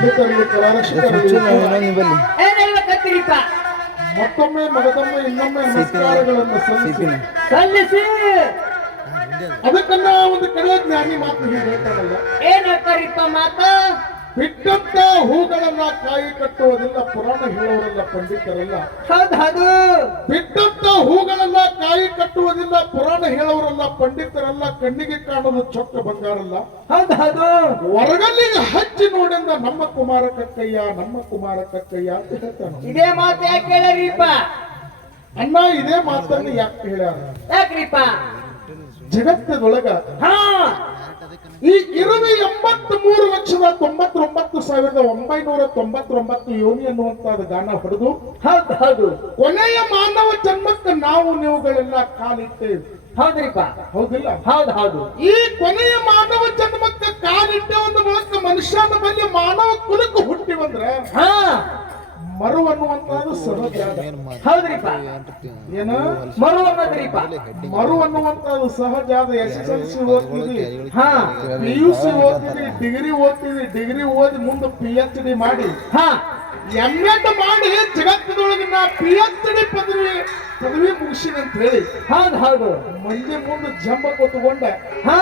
ಪಂಡಿತರಲ್ಲಿ ಕಲಾರಕ್ಷಕರಲ್ಲಿ ಮತ್ತೊಮ್ಮೆ ಮಗದೊಮ್ಮೆ ಇನ್ನೊಮ್ಮೆ ನಮಸ್ಕಾರಗಳನ್ನು ಸಲ್ಲಿಸಿ. ಸಲ್ಲಿಸಿ! ಅದಕ್ಕನ್ನ ಒಂದು ಕಡೆ ಜ್ಞಾನಿ ಮಾತು ಹೀಗೆ ಹೇಳ್ತಾರಲ್ಲ ಏನ್ ಹೇಳ್ತಾರಿಪ್ಪ ಮಾತ? ಬಿಟ್ಟಂತ ಹೂಗಳನ್ನ ಕಾಯಿ ಕಟ್ಟುವುದಿಲ್ಲ ಪುರಾಣ ಹೇಳುವರಲ್ಲ ಪಂಡಿತರಲ್ಲ ಬಿಟ್ಟಂತ ಹೂಗಳನ್ನ ಕಾಯಿ ಕಟ್ಟುವುದಿಲ್ಲ ಪುರಾಣ ಹೇಳುವರಲ್ಲ ಪಂಡಿತರಲ್ಲ ಕಣ್ಣಿಗೆ ಕಾಣೋದು ಚೊಕ್ಕ ಬಂಗಾರಲ್ಲ. ಹೊರಗಲ್ಲಿಗೆ ಹಚ್ಚಿ ನೋಡಿಂದ ನಮ್ಮ ಕುಮಾರ ಕಕ್ಕಯ್ಯ ನಮ್ಮ ಕುಮಾರ ಕಕ್ಕಯ್ಯ ಅಂತ ಹೇಳ್ತಾನ ಇದೇ ಮಾತು ಯಾಕೆ ಅಣ್ಣ ಇದೇ ಮಾತನ್ನು ಯಾಕೆ ಹೇಳ್ಯಾರ? ಯಾಕ್ರಿಪ್ಪ? ಜಗತ್ತದೊಳಗ ಹಾ. ಈ ಇರುವೆ ಎಂಬತ್ ಮೂರು ಲಕ್ಷದ ತೊಂಬತ್ತೊಂಬತ್ತು ಸಾವಿರದ ಒಂಬೈನೂರ ತೊಂಬತ್ತೊಂಬತ್ತು ಯೋನಿ ಅನ್ನುವಂತ ಗಾನ ಹೊಡೆದು ಹೌದು ಹೌದು. ಕೊನೆಯ ಮಾನವ ಜನ್ಮಕ್ಕೆ ನಾವು ನೀವುಗಳೆಲ್ಲ ಕಾಲಿಟ್ಟೇವೆ. ಹೌದ್ರಿಪ್ಪ. ಹೌದಿಲ್ಲ? ಹೌದು ಹೌದು. ಈ ಕೊನೆಯ ಮಾನವ ಜನ್ಮಕ್ಕೆ ಕಾಲಿಟ್ಟೆ ಒಂದು ಮೂಲಕ ಮನುಷ್ಯನ ಬಳಿ ಮಾನವ ಕುಲಕ್ಕೆ ಹುಟ್ಟಿ ಬಂದ್ರೆ ಹಾ. ಮರು ಅನ್ನುವಂತದ್ದು ಸಹಜ. ಹೌದ್ರಿಪ್ಪ ಏನ? ಮರು ಅನ್ನೋದ್ರಿಪ್ಪ ಮರು ಅನ್ನುವಂತದ್ದು ಸಹಜ ಆದ ಎಸ್ ಎಸ್ ಎಲ್ ಸಿ ಓದ್ತಿದ್ವಿ ಹಾ. ಪಿ ಯು ಸಿ ಓದ್ತಿದ್ವಿ ಡಿಗ್ರಿ ಓದ್ತಿದ್ವಿ ಡಿಗ್ರಿ ಓದಿ ಮುಂದೆ ಪಿ ಎಚ್ ಡಿ ಮಾಡಿ. ಹಾ. ಎಂ ಎಡ್ ಮಾಡಿ ಜಗತ್ತಿನೊಳಗಿನ ನಾ ಪಿ ಎಚ್ ಡಿ ಪದವಿ ಪದವಿ ಮುಗಿಸಿನ ಅಂತ ಹೇಳಿ ಹೌದ್ ಹೌದು ಮಂದಿ ಮುಂದೆ ಜಂಬ ಕೊಟ್ಟುಕೊಂಡ. ಹಾ.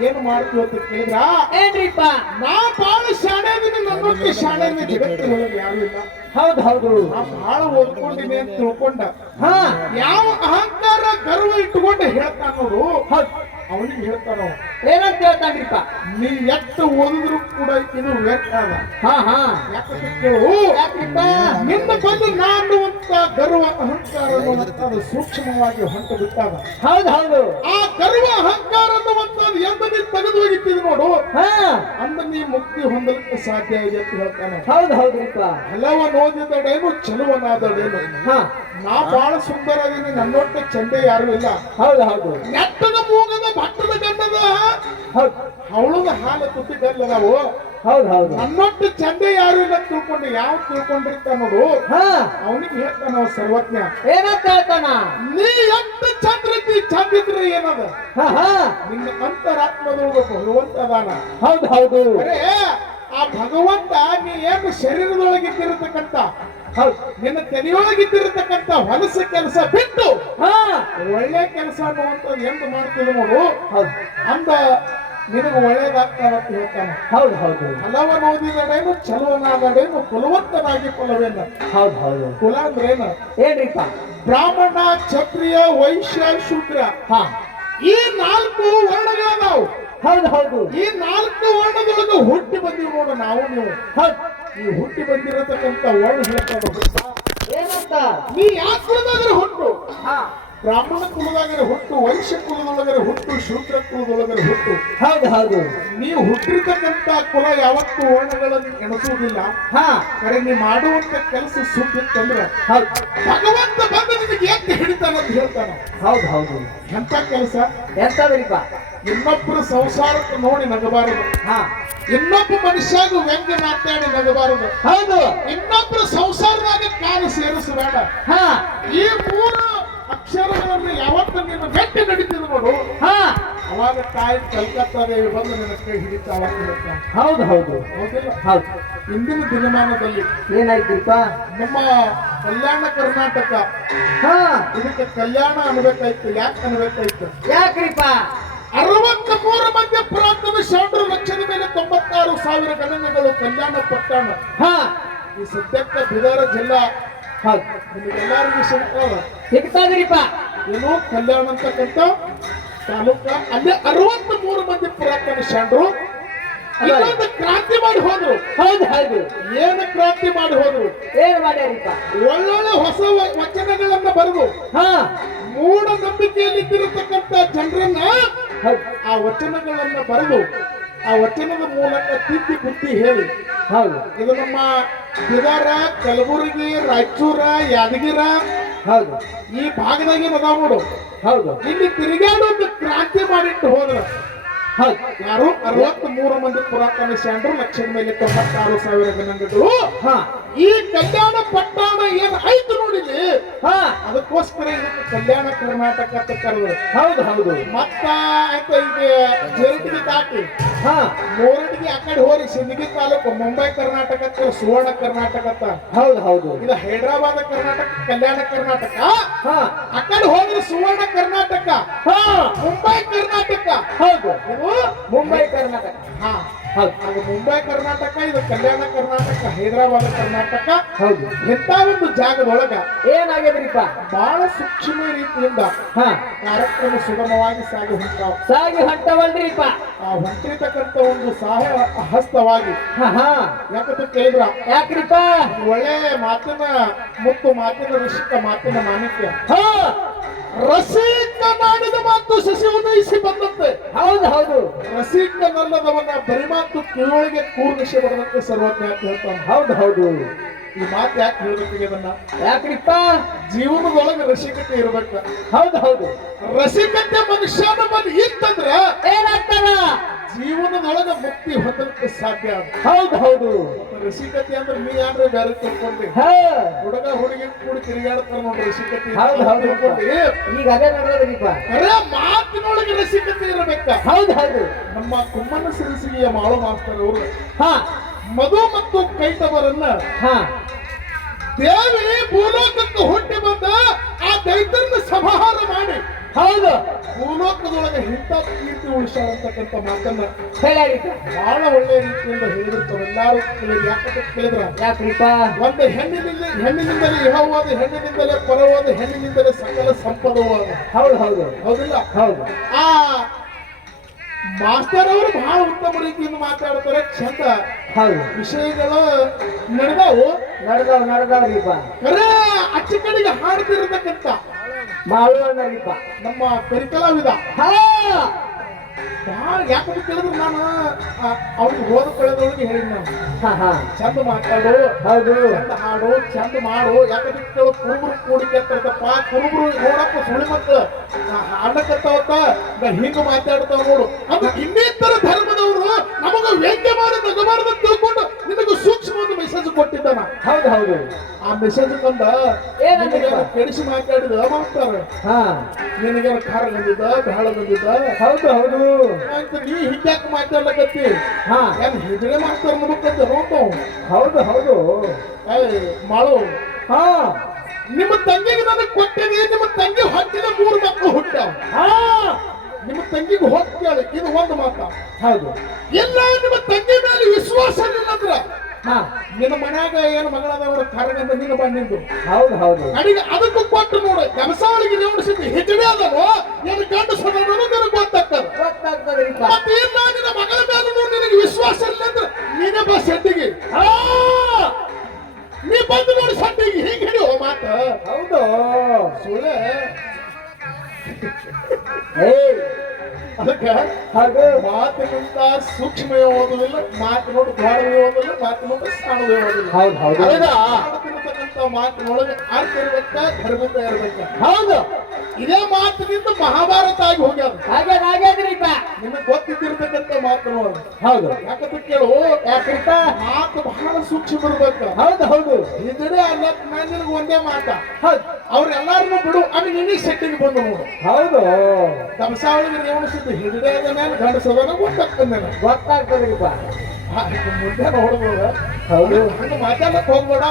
ಏನ್ ಮಾಡ್ತೀವಿ ಅಂತ ಕೇಳಿದ್ರ? ಏನ್ರಿಪ್ಪ? ನಾ ಬಾಳ ಶಾಣೆ ನನ್ನೊಟ್ಟಿಗೆ ಶಾಣೆ ಅದೀನಿ ಜಗತ್ತಿನೊಳಗೆ ಯಾರು ಇಲ್ಲ. ಹೌದ್ ಹೌದು. ನಾ ಬಹಳ ಓದ್ಕೊಂಡಿನಿ ಅಂತ ತಿಳ್ಕೊಂಡ. ಹಾ. ಯಾವ ಅಹಂಕಾರ ಗರ್ವ ಇಟ್ಟುಕೊಂಡು ಹೇಳ್ತಾನ ನೋಡು. ಹೌದ್. ಅವನಿಗೆ ಹೇಳ್ತಾನ ಅವ, ಏನಂತ ಹೇಳ್ತಾನ್ರಿಪ್ಪ? ನೀ ಎತ್ತ ಓದಿದ್ರು ಕೂಡ ಇದು ವ್ಯರ್ಥ ಅದ ಹಾ ಹಾ. ಯಾಕಂತ ಕೇಳು ಯಾಕ್ರಿಪ್ಪ ನಿನ್ನ ಬಂದು ನಾ ಅನ್ನುವಂತ ಗರ್ವ ಅಹಂಕಾರ ಅನ್ನುವಂಥದ್ದು ಸೂಕ್ಷ್ಮವಾಗಿ ಹೊಂಟ ಬಿಟ್ಟಾಗ ಹೌದು ಹೌದು. ಆ ಗರ್ವ ಅಹಂಕಾರ ಅನ್ನುವಂಥದ್ದು ಎಂದ ನೀನು ತೆಗೆದು ಹೋಗಿಟ್ಟಿದ್ ನೋಡು. ಹಾ. ಅಂದ ನೀ ಮುಕ್ತಿ ಹೊಂದಲಿಕ್ಕೆ ಸಾಧ್ಯ ಇದೆ ಅಂತ ಹೇಳ್ತಾನೆ. ಹೌದು ಹೌದ್ರಿಪ್ಪ ಹಲವನೋದಿದಡೇನು ಚಲುವನಾದಡೇನು ಹಾ. ನಾ ಬಹಳ ಸುಂದರ ಅದೀನಿ ನನ್ನೊಟ್ಟು ಚಂದೆ ಯಾರು ಇಲ್ಲ. ಹೌದು ಹೌದು. ನೆಟ್ಟದ ಮೂಗದ ಭಟ್ಟದ ಗಂಡದ ಅವಳದ ಹಾಲು ತುತ್ತಿಗಲ್ಲ ನಾವು. ಹೌದು ಹೌದು. ನನ್ನೊಟ್ಟು ಚಂದೆ ಯಾರು ಇಲ್ಲ ತಿಳ್ಕೊಂಡು ಯಾವ ತಿಳ್ಕೊಂಡಿರ್ತಾನ ನೋಡು. ಹಾ. ಅವನಿಗೆ ಹೇಳ್ತಾನ ಸರ್ವಜ್ಞ. ಏನಂತ ಹೇಳ್ತಾನ? ನೀ ಎಷ್ಟು ಚಂದ್ರತಿ ಚಂದಿದ್ರೆ ಏನದ? ಹಾ ಹಾ. ನಿನ್ನ ಅಂತರಾತ್ಮದೊಳಗ ಭಗವಂತ ಅದಾನ. ಹೌದು ಹೌದು. ಆ ಭಗವಂತ ನೀ ಏನು ಶರೀರದೊಳಗಿದ್ದಿರತಕ್ಕಂತ? ಹೌದ್. ನಿನ್ನ ತೆನೆಯೊಳಗಿದ್ದಿರತಕ್ಕಂತ ಹೊಲಸ ಕೆಲಸ ಬಿಟ್ಟು ಹಾ. ಒಳ್ಳೆ ಕೆಲಸ ಅನ್ನುವಂಥದ್ದು ಎಂದು ಮಾಡ್ತೀವಿ ನೋಡು. ಹೌದ್. ಅಂದ ನಿನಗೆ ಒಳ್ಳೇದಾಗ್ತಾವ ಅಂತ ಹೇಳ್ತಾನೆ. ಹೌದು ಹೌದು ಹಲವನೋದಿದಡೇನು ಚಲುವನಾದಡೇನು ಕುಲವಂತನಾಗಿ ಕುಲವೇನ ಹೌದು ಹೌದು. ಕುಲ ಅಂದ್ರೇನು ಏನ್ರಿಪ್ಪ? ಬ್ರಾಹ್ಮಣ ಕ್ಷತ್ರಿಯ ವೈಶ್ಯ ಶೂದ್ರ. ಹಾ. ಈ ನಾಲ್ಕು ವರ್ಣಗಳ ನಾವು ಹೌದು ಹೌದು. ಈ ನಾಲ್ಕು ವರ್ಣದೊಳಗೆ ಹುಟ್ಟಿ ಬಂದಿವಿ ನೋಡು ನಾವು ನೀವು. ಹೌದ್. ಈ ಹುಟ್ಟಿ ಬಂದಿರತಕ್ಕಂತ ವರ್ಣ ಹೇಳ್ತಾ? ಏನಂತ? ನೀ ಯಾವ ಹುಟ್ಟು? ಹಾ. ಬ್ರಾಹ್ಮಣ ಕುಲದಾಗರೆ ಹುಟ್ಟು ವೈಶ್ಯ ಕುಲದೊಳಗರೆ ಹುಟ್ಟು ಶೂದ್ರ ಕುಲದೊಳಗರೆ ಹುಟ್ಟು. ಹೌದು ಹೌದು. ನೀವು ಹುಟ್ಟಿರ್ತಕ್ಕಂತ ಕುಲ ಯಾವತ್ತೂ ವರ್ಣಗಳನ್ನು ಎಣಸುವುದಿಲ್ಲ. ಹಾ. ಕರೆ ನೀವು ಮಾಡುವಂತ ಕೆಲಸ ಸುದ್ದಿತ್ತಂದ್ರೆ ಹೌದು. ಭಗವಂತ ಬಂದು ನಿಮಗೆ ಎತ್ತು ಹಿಡಿತಾನಂತ ಹೇಳ್ತಾನ. ಹೌದು ಹೌದು. ಎಂತ ಕೆಲಸ? ಎಂತದ್ರಿಪ್ಪ? ಇನ್ನೊಬ್ಬರ ಸಂಸಾರಕ್ಕೆ ನೋಡಿ ನಗಬಾರದು. ಹಾ. ಇನ್ನೊಬ್ಬ ಮನುಷ್ಯಾಗ ವ್ಯಂಗ್ಯ ಮಾತಾಡಿ ನಗಬಾರದು. ಹೌದು. ಇನ್ನೊಬ್ಬರ ಸಂಸಾರದಾಗ ಕಾಲು ಸೇರಿಸಬೇಡ. ಹಾ. ಈ ಮೂರು ಅಕ್ಷರಗಳನ್ನು ಯಾವತ್ತ ನೀನು ಗಟ್ಟಿ ನಡೀತಿದ್ರು ನೋಡು. ಹಾ. ಅವಾಗ ತಾಯಿ ಕಲ್ಕತ್ತಾ ದೇವಿ ಬಂದು ನಿನ್ನ ಕೈ ಹಿಡಿತ. ಹೌದು ಹೌದು. ಹೌದಿಲ್ಲ? ಹೌದು. ಇಂದಿನ ದಿನಮಾನದಲ್ಲಿ ಏನಾಯ್ತಿಪ್ಪ ನಮ್ಮ ಕಲ್ಯಾಣ ಕರ್ನಾಟಕ. ಹಾ. ಇದಕ್ಕೆ ಕಲ್ಯಾಣ ಅನ್ಬೇಕಾಯ್ತು ಯಾಕೆ ಅನ್ಬೇಕಾಯ್ತು? ಯಾಕ್ರಿಪ್ಪ ಅರವತ್ತ ಮೂರು ಮಂದಿ ಪುರಾತನ ಶಾಂಡ್ರು ಲಕ್ಷದ ಮೇಲೆ ತೊಂಬತ್ತಾರು ಸಾವಿರ ಗಣನೆಗಳು ಕಲ್ಯಾಣ ಪಟ್ಟಣ. ಹಾ. ಈ ಸದ್ಯಕ್ಕೆ ಬಿದಾರ ಜಿಲ್ಲಾ ನಿಮಗೆಲ್ಲರಿಗೂ ಸಿಗ್ತದ್ರಿಪ್ಪ ಏನು? ಕಲ್ಯಾಣ ಅಂತಕ್ಕಂಥ ತಾಲೂಕ? ಅಲ್ಲಿ ಅರವತ್ತು ಮೂರು ಮಂದಿ ಪುರಾತನ ಶಾಂಡ್ರು. ಇಲ್ಲೊಂದು ಕ್ರಾಂತಿ ಮಾಡಿ ಹೋದ್ರು. ಹೌದು ಹೌದು. ಏನು ಕ್ರಾಂತಿ ಮಾಡಿ ಹೋದ್ರು? ಏನ್ ಮಾಡ್ಯಾರಿಪ್ಪ? ಒಳ್ಳೊಳ್ಳೆ ಹೊಸ ವಚನಗಳನ್ನ ಬರೆದು. ಹಾ. ಮೂಢ ನಂಬಿಕೆಯಲ್ಲಿದ್ದಿರತಕ್ಕಂಥ ಜನರನ್ನ ಹೌದು. ಆ ವಚನಗಳನ್ನ ಬರೆದು ಆ ವಚನದ ಮೂಲಕ ತಿದ್ದಿ ಬುದ್ಧಿ ಹೇಳಿ. ಹೌದು. ಇದು ನಮ್ಮ ಬಿದಾರ ಕಲಬುರಗಿ ರಾಯಚೂರ ಯಾದಗಿರ. ಹೌದು. ಈ ಭಾಗದಾಗೆ ಅದಾವ ನೋಡು. ಹೌದು. ಇಲ್ಲಿ ತಿರುಗಾಡೋದು ಕ್ರಾಂತಿ ಮಾಡಿಟ್ಟು ಹೋದ್ರ ಹೌದು. ಯಾರು? ಅರವತ್ತ್ ಮೂರು ಮಂದಿ ಪುರಾತನ ಶಾಂಡ್ರು ಲಕ್ಷದ ಮೇಲೆ ತೊಂಬತ್ತಾರು ಸಾವಿರ ಜನಾಂಗಗಳು. ಹಾ. ಈ ಕಲ್ಯಾಣ ಪಟ್ಟಣ ಏನ್ ಐತು ನೋಡಿಲಿ ಹಾ. ಅದಕ್ಕೋಸ್ಕರ ಇದಕ್ಕೆ ಕಲ್ಯಾಣ ಕರ್ನಾಟಕ ಅಂತ ಕರೆದ್ರು? ಹೌದು ಹೌದು. ಮತ್ತ ಈಗ ಜೇರಟಿಗೆ ದಾಟಿ. ಹಾ. ಮೂರಟಿಗೆ ಆ ಕಡೆ ಹೋರಿ ಸಿಂದಗಿ ತಾಲೂಕು ಮುಂಬೈ ಕರ್ನಾಟಕ ಸುವರ್ಣ ಕರ್ನಾಟಕ ಅಂತ. ಹೌದು ಹೌದು. ಇದು ಹೈದರಾಬಾದ್ ಕರ್ನಾಟಕ ಕಲ್ಯಾಣ ಕರ್ನಾಟಕ? ಹಾ. ಆ ಕಡೆ ಹೋದ್ರೆ ಸುವರ್ಣ ಕರ್ನಾಟಕ? ಹಾ. ಮುಂಬೈ ಕರ್ನಾಟಕ? ಹೌದು. ಮುಂಬೈ ಕರ್ನಾಟಕ. ಹಾ. ಹೌದು. ಮುಂಬೈ ಕರ್ನಾಟಕ ಇದು ಕಲ್ಯಾಣ ಕರ್ನಾಟಕ ಹೈದರಾಬಾದ್ ಕರ್ನಾಟಕ. ಹೌದು. ಇಂಥ ಒಂದು ಜಾಗದೊಳಗ ಏನಾಗ್ಯದ್ರಿಪ್ಪ ಬಹಳ ಸೂಕ್ಷ್ಮ ರೀತಿಯಿಂದ ಹಾ. ಕಾರ್ಯಕ್ರಮ ಸುಗಮವಾಗಿ ಸಾಗಿ ಹೊಂಟಾವ. ಸಾಗಿ ಹೊಂಟವಲ್ರಿಪ್ಪ? ಆ ಹೊಂಟಿರ್ತಕ್ಕಂಥ ಒಂದು ಸಹಾಯ ಹಸ್ತವಾಗಿ ಯಾಕಂತ ಕೇಳಿದ್ರ? ಯಾಕ್ರಿಪ್ಪ? ಒಳ್ಳೆ ಮಾತಿನ ಮುತ್ತು ಮಾತಿನ ರಿಷಿಕ ಮಾತಿನ ಮಾಣಿಕ್ಯ. ಹಾ. ರಸಿಕ ಮಾಡಿದ ಮಾತು ಶಶಿ ಉದಯಿಸಿ ಬಂದಂತೆ. ಹೌದು ಹೌದು. ರಸಿಕ ನಲ್ಲದವನ್ನ ಪರಿಮಾತು ಕಿವಿಯೊಳಗೆ ಕೂರ್ಣಿಸಿ ಬರದಂತೆ ಸರ್ವಜ್ಞ ಅಂತ ಹೇಳ್ತಾನೆ. ಹೌದು ಹೌದು. ಈ ಮಾತು ಯಾಕೆ ಹೇಳ್ಬೇಕು ಅದನ್ನ? ಯಾಕ್ರಿಪ್ಪ? ಜೀವನದೊಳಗೆ ರಸಿಕತೆ ಇರ್ಬೇಕು. ಹೌದು ಹೌದು. ರಸಿಕತೆ ಮನುಷ್ಯನ ಬಂದು ಇತ್ತಂದ್ರ ಏನಾಗ್ತಾನ ಜೀವನದೊಳಗೆ ಮುಕ್ತಿ ಹೊಂದಲಿಕ್ಕೆ ಸಾಧ್ಯ. ಹೌದು ಹೌದು. ರಸಿಕತೆ ಅಂದ್ರೆ ನೀ ಯಾರು ಬೇರೆ ತಿಳ್ಕೊಂಡಿ ಹಾ. ಹುಡುಗ ಹುಡುಗಿ ಕೂಡ ತಿರುಗಾಡ್ತಾರ ನೋಡ್ರಿ ರಸಿಕತೆ ಹೌದು, ಹೌದು. ಈಗ ಅದೇ ಅರೆ ಮಾತಿನೊಳಗೆ ರಸಿಕತೆ ಇರಬೇಕ? ಹೌದು ಹೌದು. ನಮ್ಮ ಕುಮ್ಮನ ಸಿರಿಸಿಗೆಯ ಮಾಳು ಮಾಸ್ತರ್ ಅವರು ಹಾ. ಮಧು ಮತ್ತು ಕೈತವರನ್ನ ಹಾ. ದೇವಿ ಭೂಲೋಕಕ್ಕೆ ಹುಟ್ಟಿ ಬಂದ ಆ ದೈತನ್ನ ಸಮಾಹಾರ ಮಾಡಿ. ಹೌದು. ಭೂಲೋಕದೊಳಗೆ ಇಂಥ ಕೀರ್ತಿ ಉಳಿಸಾಳಂತಕ್ಕಂಥ ಮಾತನ್ನ ಬಹಳ ಒಳ್ಳೆಯ ರೀತಿಯಿಂದ ಹೇಳಿರ್ತಾರೆ ಎಲ್ಲಾರು. ಕೇಳಿದ್ರು ಯಾಕಂತ ಕೇಳಿದ್ರ ಯಾಕ್ರಿಪ್ಪ? ಒಂದು ಹೆಣ್ಣಿನಿಂದ ಹೆಣ್ಣಿನಿಂದಲೇ ಇಹವಾದ ಹೆಣ್ಣಿನಿಂದಲೇ ಪರವಾದ ಹೆಣ್ಣಿನಿಂದಲೇ ಸಕಲ ಸಂಪದವಾದ. ಹೌದು ಹೌದು ಹೌದಿಲ್ಲ? ಹೌದು. ಆ ಮಾಸ್ತರ್ ಅವರು ಬಹಳ ಉತ್ತಮ ರೀತಿಯಿಂದ ಮಾತಾಡ್ತಾರೆ. ಚಂದ ಹೌದು. ವಿಷಯಗಳು ನಡೆದವು. ನಡೆದ ನಡೆದವ್ರಿಪ್ಪ. ಕರೆ ಅಚ್ಚ ಕಡೆಗೆ ಹಾಡ್ತಿರತಕ್ಕಂತ ಮಾಳುವಣ್ಣರಿಪ್ಪ ನಮ್ಮ ಕರಿಕಲಾವಿದ ಹಾ! ಬಹಳ ಯಾಕೆ ಕೇಳಿದ್ರು ನಾನು ಅವ್ರಿಗೆ ಹೋದ ಕಳೆದೊಳಗೆ ಹೇಳಿದ್ ನಾನು. ಚಂದ ಮಾತಾಡು ಹೌದು. ಚಂದ ಹಾಡು ಚಂದ ಮಾಡು. ಯಾಕಂದ್ರೆ ಕೇಳು ಕುರುಬರು ಕೂಡಿಕೆ ಅಂತಪ್ಪ ಕುರುಬರು ನೋಡಪ್ಪ ಸುಳಿ ಮಕ್ಕಳು ಹಾಡಕತ್ತಾವತ್ತ ಹಿಂಗ ಮಾತಾಡ್ತಾವ ನೋಡು. ಅದು ಇನ್ನಿತರ ಧರ್ಮದವರು ನಮಗ ವ್ಯಂಗ್ಯ ಮಾಡಿ ನಗಬಾರ್ದು ತಿಳ್ಕೊಂಡು ನಿನಗೆ ಸೂಕ್ಷ್ಮ ಒಂದು ಮೆಸೇಜ್ ಕೊಟ್ಟಿದ್ದಾನ. ಹೌದು ಹೌದು. ಆ ಮೆಸೇಜ್ ಬಂದ ಕೆಡಿಸಿ ಮಾತಾಡಿದ ಮಾಡ್ತಾರೆ ಹಾ. ನಿನಗೇನು ಖಾರ ಬಂದಿದ್ದ ಬಹಳ ಬಂದಿದ್ದ. ಹೌದು ಹೌದು. ಅಂತ ನೀ ಹಿಂಗ್ಯಾಕೆ ಮಾತಾಡ್ಲಕತ್ತಿ ಹಾ. ಏನ್ ಹಿಜಡೆ ಮಾಡ್ತಾರ ನೋಡ್ಕಂತ ನೋಡ್ತಾವ್. ಹೌದು ಹೌದು. ಮಾಡು ಹಾ. ನಿಮ್ಮ ತಂಗಿಗೆ ನನಗೆ ಕೊಟ್ಟಿದೆ ನಿಮ್ಮ ತಂಗಿ ಹೊಟ್ಟಿನ ಮೂರು ಮಕ್ಕಳು ಹುಟ್ಟಾವ ಹಾ. ನಿಮ್ಮ ತಂಗಿಗೆ ಹೊಟ್ಟೇಳಿ ಇದು ಒಂದು ಮಾತ. ಹೌದು. ಎಲ್ಲ ನಿಮ್ಮ ತಂಗಿ ಮೇಲೆ ವಿಶ್ವಾಸ ಇಲ್ಲಂದ್ರ ಹಾ ನಿನ್ನ ಮನ್ಯಾಗ ಏನು ಮಗಳದ ನೋಡ ಕರಗಂದ ನಿನ್ನ ಬಂದಿದ್ದು ಹೌದು ಹೌದು. ಅಡಿಗೆ ಅದಕ್ಕೆ ಕೊಟ್ಟು ನೋಡು ಕೆಲಸ ರೇವಣಿಸಿದ್ದು ಹೆಚ್ಚಡೆ ಅದನೋ ನಿನ್ನ ಗಂಡು ಸೊಡೋದನ್ನು ನಿನಗೆ ಗೊತ್ತಾಗ್ತದ. ಗೊತ್ತಾಗ್ತದೆ ಮತ್ತೆ ನಾ ನಿನ್ನ ಮಗಳ ಮೇಲೆ ನೋಡಿ ನಿನಗೆ ವಿಶ್ವಾಸ ಇಲ್ಲ ಅಂದ್ರೆ ನೀನೇ ಬಾ ಸೆಟ್ಟಿಗೆ. ನೀ ಬಂದು ನೋಡಿ ಸೆಡ್ಡಿಗೆ ಹಿಂಗೆ ಹಿಡಿಯೋ ಮಾತು. ಹೌದು. ಸುಳ್ಳೆ? ಅದಕ್ಕೆ ಹಾಗೆ ಮಾತಿನಿಂದ ಸೂಕ್ಷ್ಮವೇ ಓದುವುದಿಲ್ಲ ಮಾತು ನೋಡಿ ದ್ವಾರವೇ ಓದಿಲ್ಲ ಮಾತು ನೋಡಿ ಸ್ಥಾನವೇ ಓದಿಲ್ಲ ಹೌದು. ಹೌದು ಮಾತಿನೊಳಗೆ ಅರ್ಥ ಇರ್ಬೇಕ ಧರ್ಮದ ಇರ್ಬೇಕ ಹೌದು. ಇದೇ ಮಾತಿನಿಂದ ಮಹಾಭಾರತ ಆಗಿ ಹೋಗ್ಯಾದ. ಹಾಗೆ ಹಾಗಾದ್ರಿಪ್ಪ ನಿಮಗೆ ಗೊತ್ತಿದ್ದಿರ್ತಕ್ಕಂಥ ಮಾತಿನೊಳಗೆ. ಹೌದು. ಯಾಕಂತ ಕೇಳು ಯಾಕಂತ? ಮಾತು ಬಹಳ ಸೂಕ್ಷ್ಮ ಇರ್ಬೇಕು. ಹೌದು ಹೌದು. ಇದ್ರೆ ಅಲ್ಲ ನಾನು ಒಂದೇ ಮಾತ. ಹೌದು. ಅವ್ರೆಲ್ಲಾರನ್ನು ಬಿಡು ಅಂದ್ರೆ ನಿನಗೆ ಸೆಟ್ಟಿಗೆ ಬಂದು ನೋಡು. ಹೌದು. ದಮಸಾವಳಿಗೆ ನೇಮಿಸಿದ್ದು ಹಿಡಿದೇ ಮೇಲೆ ಗಂಡಸದನ ಗೊತ್ತಾಗ್ತದೆ ಇದು ಮುಂದೆ ನೋಡ್ಬೋದ ಹೌದು. ಹಂಗ ಮಾತಾಡಕ್ ಹೋಗ್ಬೇಡ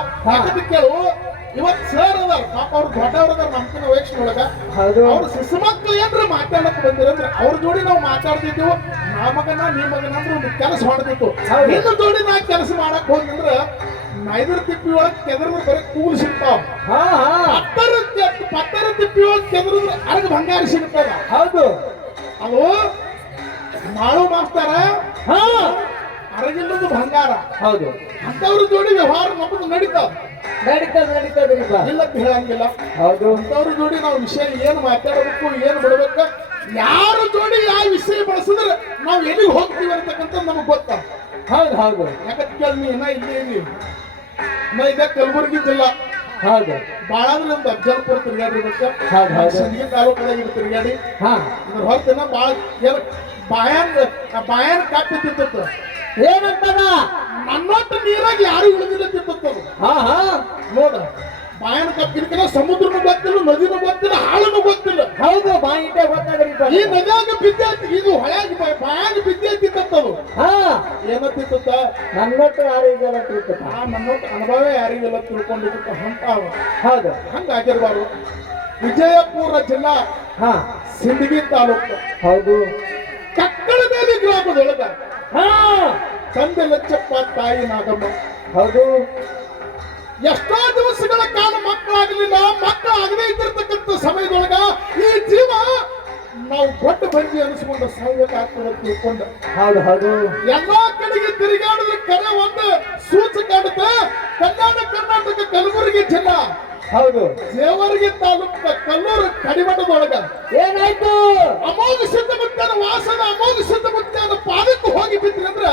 ಕೇಳು ಇವತ್ ಸರ್ ಅದಾರ ಪಾಪ ಅವ್ರು ದೊಡ್ಡವ್ರ ಅದಾರ ನಮ್ಕಿನ ವಯಸ್ಸಿನೊಳಗ ಹೌದು ಅವ್ರ ಶಿಶು ಮಕ್ಳು ಏನ್ರ ಮಾತಾಡಕ್ ಬಂದಿರಂದ್ರ ಅವ್ರ ಜೋಡಿ ನಾವು ಮಾತಾಡ್ತಿದ್ವು ನಾ ಮಗನ ನೀ ಮಗನ ಅಂದ್ರೆ ಒಂದು ಕೆಲಸ ಮಾಡ್ತಿತ್ತು. ನಿಮ್ಮ ನಿನ್ನ ಜೋಡಿ ನಾ ಕೆಲಸ ಮಾಡಕ್ ಹೋಗಿಂದ್ರ ನೈದರ ತಿಪ್ಪಿ ಒಳಗ್ ಕೆದರಿದ್ರೆ ಬರೀ ಕೂಲ್ ಸಿಗ್ತಾವ. ಹಾ ಹಾ. ಪತ್ತರ ಪತ್ತರ ತಿಪ್ಪಿ ಒಳಗ್ ಕೆದರಿದ್ರೆ ಅರ್ಗ ಬಂಗಾರ ಸಿಗ್ತದ. ಹೌದು. ಅದು ಮಾಡು ಮಾಸ್ತಾರ? ಹಾ. ಅರಗಿಲ್ಲದು ಬಂಗಾರ. ಹೌದು. ಅಂತವ್ರ ಜೋಡಿ ವ್ಯವಹಾರ ನಮ್ಮದು ನಡೀತಾವ. ನಡೀತದ ನಡೀತದ್ರಿಪ್ಪ ಇಲ್ಲ ಅಂತ ಹೇಳಂಗಿಲ್ಲ. ಹೌದು. ಅಂತವ್ರ ಜೋಡಿ ನಾವು ವಿಷಯ ಏನು ಮಾತಾಡಬೇಕು ಏನು ಬಿಡಬೇಕು ಯಾರ ಜೋಡಿ ಯಾವ ವಿಷಯ ಬಳಸಿದ್ರೆ ನಾವು ಎಲ್ಲಿಗೆ ಹೋಗ್ತೀವಿ ಅಂತಕ್ಕಂಥ ನಮಗೆ ಗೊತ್ತ ಹೌದು ಹೌದು. ಯಾಕಂತ ಕೇಳಿ ನೀ ಇಲ್ಲಿ ಇಲ್ಲೇ ಇದೀವಿ ನಾ ಇದ್ದ ಕಲಬುರಗಿ ಜಿಲ್ಲಾ ಹೌದು. ಭಾಳ ಅಂದ್ರೆ ಒಂದು ಅಫ್ಜಲ್ಪುರ ತಿರುಗಾಡಿರ್ಬೇಕು ಹೌದು, ಹೌದು. ಸಂಗಿ ತಾಲೂಕದಾಗ ತಿರುಗಾಡಿ ಹಾಂ. ಇದ್ರ ಹೊರತನ ಭಾಳ ಬಾಯಾನ್ ಬಾಯಾನ್ ಕಾಪಿ ತಿಂತತ್ತು ಏನಂತದ? ನನ್ನೊಟ್ಟು ನೀರಾಗಿ ಯಾರು ಉಳಿದಿಲ್ಲ ತಿಂತತ್ತು ಹಾ ಹಾ ನೋಡ. ಬಾಯನ ಕತ್ತಿರ್ತಿಲ್ಲ ಸಮುದ್ರನು ಗೊತ್ತಿಲ್ಲ ನದಿನೂ ಗೊತ್ತಿಲ್ಲ ಹಾಳನು ಗೊತ್ತಿಲ್ಲ. ಹೌದು ಬಾಯಿಟೆ ಗೊತ್ತಾದ್ರಿಪ್ಪ ಈ ನದಿಯಾಗ ಬಿದ್ದೈತಿ ಇದು ಹೊಳ್ಯಾಗ ಬಾಯಾಗ ಬಿದ್ದೈತಿ ಅದು ಹಾ. ಏನತ್ತಿತ್ತ ನನ್ನೊಟ್ಟು ಯಾರಿಗೆಲ್ಲ ತಿಳ್ಕೊತ? ಆ ನನ್ನೊಟ್ಟು ಅನುಭವ ಯಾರಿಗೆಲ್ಲ ತಿಳ್ಕೊಂಡಿದ್ದ ಹಂತ ಹೌದು. ಹಂಗಾಗಿರ್ಬಾರ್ದು. ವಿಜಯಪುರ ಜಿಲ್ಲಾ ಹಾ. ಸಿಂದಗಿ ತಾಲೂಕು. ಹೌದು. ಗ್ರಾಮದೊಳಗ ಹಾ ತಂದೆ ಲಚ್ಚಪ್ಪ ತಾಯಿ ನಾಗಮ್ಮ. ಹೌದು. ಎಷ್ಟೋ ದಿವಸಗಳ ಕಾಲ ಮಕ್ಕಳಾಗಲಿಲ್ಲ ಮಕ್ಕಳು ಆಗದೇ ಇದ್ದಿರ್ತಕ್ಕಂಥ ಸಮಯದೊಳಗ ಈ ಜೀವ ನಾವು ದೊಡ್ಡ ಬಂದಿ ಅನಿಸ್ಕೊಂಡು ಸಾಯ್ಬೇಕಾಗ್ತದೆ ತಿಳ್ಕೊಂಡ ಹೌದು ಹೌದು. ಎಲ್ಲಾ ಕಡೆಗೆ ತಿರುಗಾಡಿದ್ರೆ ಕರೆ ಒಂದು ಸೂಚಕ ಆಡುತ್ತೆ ಕಲ್ಯಾಣ ಕರ್ನಾಟಕ ಕಲಬುರಗಿ ಜಿಲ್ಲಾ. ಹೌದು. ದೇವರಿಗೆ ತಾಲೂಕ ಕಲ್ಲೂರು ಕಡಿಮಣದೊಳಗ ಏನಾಯ್ತು? ಅಮೋಘ ಸಿದ್ಧಮುತ್ತನ ವಾಸನ ಅಮೋಘ ಸಿದ್ಧಮುತ್ತನ ಪಾದಕ್ಕೆ ಹೋಗಿ ಬಿದ್ರಿ ಅಂದ್ರ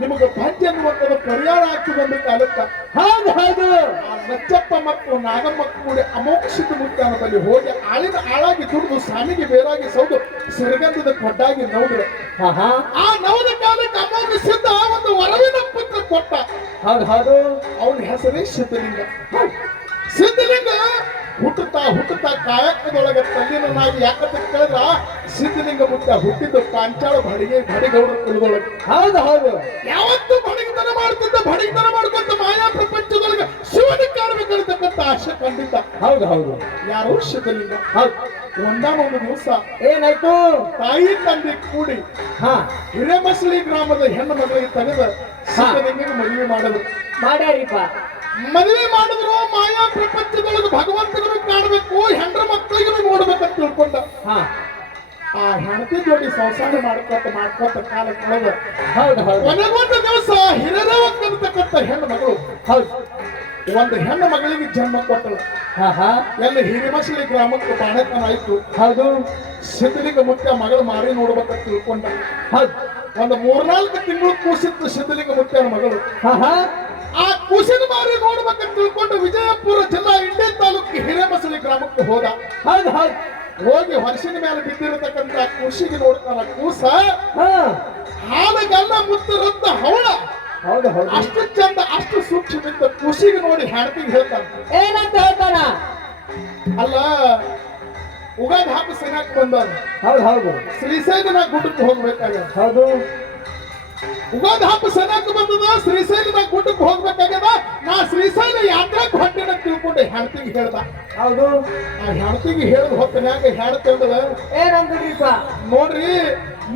ನಿಮಗೆ ಪಂಚ ಅನ್ನುವಂಥದ್ದು ಪರಿಹಾರ ಹಾಕಿ ಅಂದ ಕಾಲಕ್ಕ ಹೌದು ಹೌದು. ಆ ನಚ್ಚಪ್ಪ ಮತ್ತು ನಾಗಮ್ಮ ಕೂಡಿ ಸಿದ್ಧಮುತ್ತನ ಬಳಿ ಹೋಗಿ ಆಳಿದ ಆಳಾಗಿ ದುಡಿದು ಸ್ವಾಮಿಗೆ ಬೇರಾಗಿ ಸೌದು ಸಿರಗಂಧದ ಕೊಟ್ಟಾಗಿ ನೌದ್ರು ಆ ನವದ ಕಾಲಕ್ಕೆ ಅಮೋಘ ಸಿದ್ಧ ಒಂದು ವರವಿನ ಪುತ್ರ ಕೊಟ್ಟ. ಹೌದು ಹೌದು. ಅವನ ಹೆಸರೇ ಸಿದ್ಧಲಿಂಗ. ಸಿದ್ಧಲಿಂಗ ಹುಟ್ಟುತ್ತಾ ಹುಟ್ಟುತ್ತಾ ಕಾಯಕದೊಳಗೆ ತಲ್ಲಿನಾಗಿ ಯಾಕಂತ ಕೇಳಿದ್ರ? ಸಿದ್ಧಲಿಂಗ ಮುತ್ತ ಹುಟ್ಟಿದ್ದು ಪಾಂಚಾಳ ಬಡಿಗೆ ಬಡಿಗೌಡ ಕುಲದೊಳಗೆ. ಹೌದು ಹೌದು. ಯಾವತ್ತು ಬಡಿಗತನ ಮಾಡ್ತಿದ್ದ ಬಡಿಗತನ ಮಾಡ್ಕೊಂತ ಮಾಯಾ ಪ್ರಪಂಚದೊಳಗೆ ಶಿವನ ಕಾಣಬೇಕಂತಕ್ಕಂಥ ಆಶೆ ಖಂಡಿತ ಹೌದು ಹೌದು. ಯಾರು? ಸಿದ್ಧಲಿಂಗ. ಹೌದು. ಒಂದಾನೊಂದು ದಿವಸ ಏನಾಯ್ತು? ತಾಯಿ ತಂದೆ ಕೂಡಿ ಹಾ. ಹಿರೇಮಸಳಿ ಗ್ರಾಮದ ಹೆಣ್ಣು ಮಗಳಿಗೆ ತೆಗೆದ ಸಿದ್ಧಲಿಂಗನ ಮದುವೆ ಮಾಡಲು. ಮಾಡ್ಯಾರಿಪ್ಪ. ಮದುವೆ ಮಾಡಿದ್ರು ಮಾಯಾ ಪ್ರಪಂಚದೊಳಗೆ ಭಗವಂತನನ್ನು ಕಾಣಬೇಕು ಹೆಂಡ್ರ ಮಕ್ಕಳಿಗೂ ನೋಡ್ಬೇಕಂತ ತಿಳ್ಕೊಂಡ. ಹಾ. ಆ ಹೆಂಡತಿ ಜೋಡಿ ಸಂಸಾರ ಮಾಡ್ಕೊತ ಮಾಡ್ಕೊತ ಕಾಲ ಕಳೆದ. ಹೌದು ಕೊನೆಗೊಂದು ದಿವಸ ಅಂತಕ್ಕಂಥ ಹೆಣ್ಣು ಮಗಳು. ಹೌದು. ಒಂದು ಹೆಣ್ಣು ಮಗಳಿಗೆ ಜನ್ಮ ಕೊಟ್ಟಳು. ಹಾ ಹಾ. ಎಲ್ಲ ಹಿರಿಮಸಳಿ ಗ್ರಾಮಕ್ಕೆ ಬಾಣತನ ಆಯ್ತು. ಹೌದು. ಸಿದ್ಧಲಿಂಗ ಮುಖ್ಯ ಮಗಳು ಮಾರಿ ನೋಡ್ಬೇಕಂತ ತಿಳ್ಕೊಂಡ. ಹೌದು. ಒಂದು ಮೂರ್ನಾಲ್ಕು ತಿಂಗಳು ಕೂಸಿತ್ತು ಸಿದ್ಧಲಿಂಗ ಮುಖ್ಯನ ಮಗಳು. ಹಾ ಹಾ. ಆ ಕೂಸಿನ ಮಾರಿ ನೋಡ್ಬೇಕಂತ ತಿಳ್ಕೊಂಡು ವಿಜಯಪುರ ಜಿಲ್ಲಾ ಇಂಡಿ ತಾಲೂಕಿಗೆ ಹಿರೇಮಸಳಿ ಗ್ರಾಮಕ್ಕೆ ಹೋದ. ಹೌದು ಹೌದು ಹೋಗಿ ವರ್ಷಿನ ಮೇಲೆ ಬಿದ್ದಿರತಕ್ಕಂತ ಕೃಷಿಗೆ ನೋಡ್ತಾನ ಕೂಸ. ಹಾ. ಹಾಲಗಲ್ಲ ಮುತ್ತರಂತ ಹವಳ. ಹೌದು ಹೌದು. ಅಷ್ಟು ಚಂದ ಅಷ್ಟು ಸೂಕ್ಷ್ಮದಿಂದ ಕೃಷಿಗೆ ನೋಡಿ ಹೆಂಡತಿಗೆ ಹೇಳ್ತಾನ ಏನಂತ ಹೇಳ್ತಾನ? ಅಲ್ಲ ಉಗಾದ ಹಬ್ಬ ಸಿಗಾಕ್ ಬಂದ ಹೌದು ಹೌದು. ಶ್ರೀಶೈಲನ ಗುಡ್ಡಕ್ಕೆ ಹೋಗ್ಬೇಕಾಗ ಹೌದು. ಉಗಾದ ಹಬ್ಬ ಸರಿಯಾಗಿ ಬಂದದ ಶ್ರೀಶೈಲನ ಗುಡ್ಡಕ್ಕೆ ಹೋಗ್ಬೇಕಾಗ್ಯದ. ನಾ ಶ್ರೀಶೈಲ ಯಾತ್ರಕ್ಕೆ ಹೊಟ್ಟೆನ ತಿಳ್ಕೊಂಡು ಹೆಣ್ತಿಗೆ ಹೇಳ್ದ. ಹೌದು. ಆ ಹೆಣ್ತಿಗೆ ಹೇಳದ್ ಹೊತ್ತಿನಾಗ ಹೇಳ್ತೇಳ ಏನಂದ್ರಿಪ್ಪ? ನೋಡ್ರಿ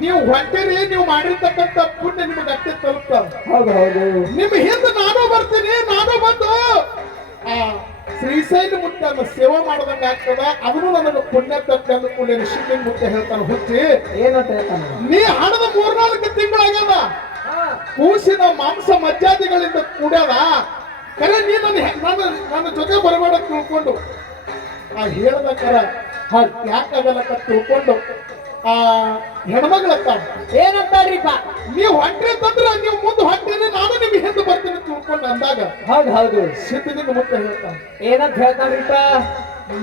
ನೀವು ಹೊಟ್ಟೆರಿ ನೀವು ಮಾಡಿರ್ತಕ್ಕಂಥ ಪುಣ್ಯ ನಿಮಗೆ ಅತ್ತೆ ತಲುಪ್ತ ಹೌದು ಹೌದು. ನಿಮ್ಮ ಹಿಂದೆ ನಾನು ಬರ್ತೀನಿ ನಾನು ಬಂದು ಆ ಶ್ರೀಶೈಲ ಮುಟ್ಟ ಸೇವೆ ಮಾಡದಂಗ ಆಗ್ತದ? ಅದನ್ನು ನನಗೆ ಪುಣ್ಯ ತಕ್ಕ ಅಂದ್ಕೊಂಡು ಶಿವಲಿಂಗ ಮುಂದೆ ಹೇಳ್ತಾನೆ ಹುಚ್ಚಿ. ಏನಂತ ಹೇಳ್ತಾನೆ ನೀ ಹಣದ ಮೂರ್ನಾಲ್ಕು ತಿಂಗಳಾಗ್ಯದ? ಕೂಸಿನ ಮಾಂಸ ಮಜ್ಜಾದಿಗಳಿಂದ ಕೂಡ್ಯದ? ಕರೆ ನೀ ನನ್ನ ನನ್ನ ನನ್ನ ಜೊತೆ ಬರಬೇಡ ತಿಳ್ಕೊಂಡು. ಆ ಹೇಳ್ದ ಕರ ಹೌದು ಯಾಕಾಗಲ್ಲಕ್ಕ ತಿಳ್ಕೊಂಡು ಆ ಹೆಣ್ಮಗಳ ಏನಂತಾರ್ರಿಪ್ಪ ನೀವು ಹೊಂಟ್ರಿ ತಂದ್ರ ನೀವು ಮುಂದೆ ಹೊಂಟಿರಿ ನಾನು ನಿಮ್ಗೆ ಹಿಂದೆ ಬರ್ತೀನಿ ತಿಳ್ಕೊಂಡು ಅಂದಾಗ ಹೌದು ಹೌದು. ಸಿದ್ಧನಿಂದ ಮುಂದೆ ಹೇಳ್ತಾನೆ. ಏನಂತ ಹೇಳ್ತಾನ್ರಿಪ್ಪ